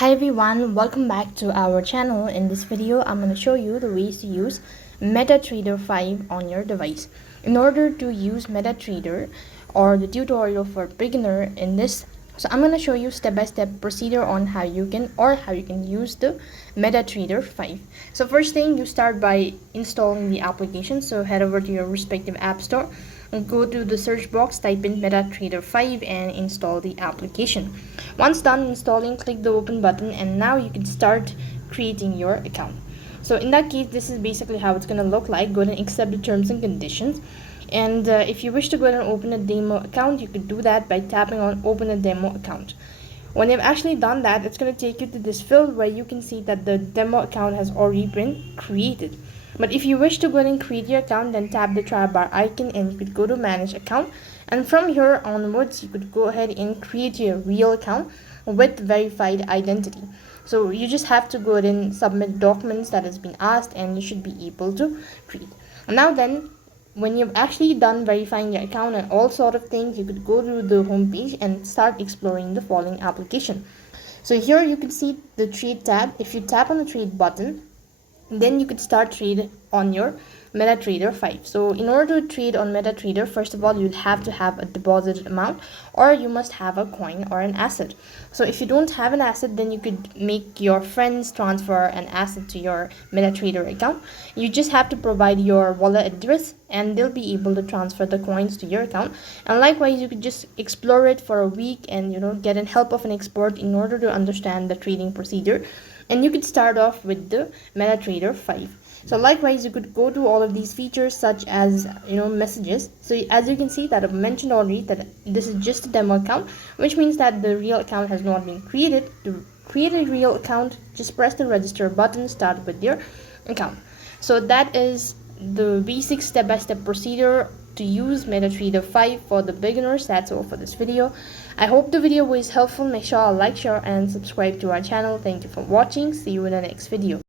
Hi everyone, welcome back to our channel. In this video, I'm going to show you the ways to use MetaTrader 5 on your device. In order to use MetaTrader or the tutorial for beginner in this, so I'm going to show you step-by-step procedure on how you can use the MetaTrader 5. So first thing, you start by installing the application. So head over to your respective app store and go to the search box, type in MetaTrader 5 and install the application. Once done installing, click the open button and now you can start creating your account. So in that case, this is basically how it's going to look like. Go ahead and accept the terms and conditions. And if you wish to go ahead and open a demo account, you could do that by tapping on open a demo account. When you've actually done that, it's going to take you to this field where you can see that the demo account has already been created. But if you wish to go ahead and create your account, then tap the try bar icon and you could go to manage account. And from here onwards, you could go ahead and create your real account with verified identity. So you just have to go ahead and submit documents that has been asked and you should be able to create. Now then, when you've actually done verifying your account and all sort of things, you could go to the home page and start exploring the following application. So here you can see the trade tab. If you tap on the trade button, then you could start trade on your MetaTrader 5. So in order to trade on MetaTrader, first of all, you'll have to have a deposit amount or you must have a coin or an asset. So if you don't have an asset, then you could make your friends transfer an asset to your MetaTrader account. You just have to provide your wallet address and they'll be able to transfer the coins to your account. And likewise, you could just explore it for a week and get an help of an expert in order to understand the trading procedure. And you could start off with the MetaTrader 5. So likewise, you could go to all of these features such as messages. So as you can see that I've mentioned already that this is just a demo account, which means that the real account has not been created. To create a real account, just press the register button, start with your account. So that is the basic step-by-step procedure to use MetaTrader 5 for the beginners. That's all for this video. I hope the video was helpful. Make sure to like, share and subscribe to our channel. Thank you for watching. See you in the next video.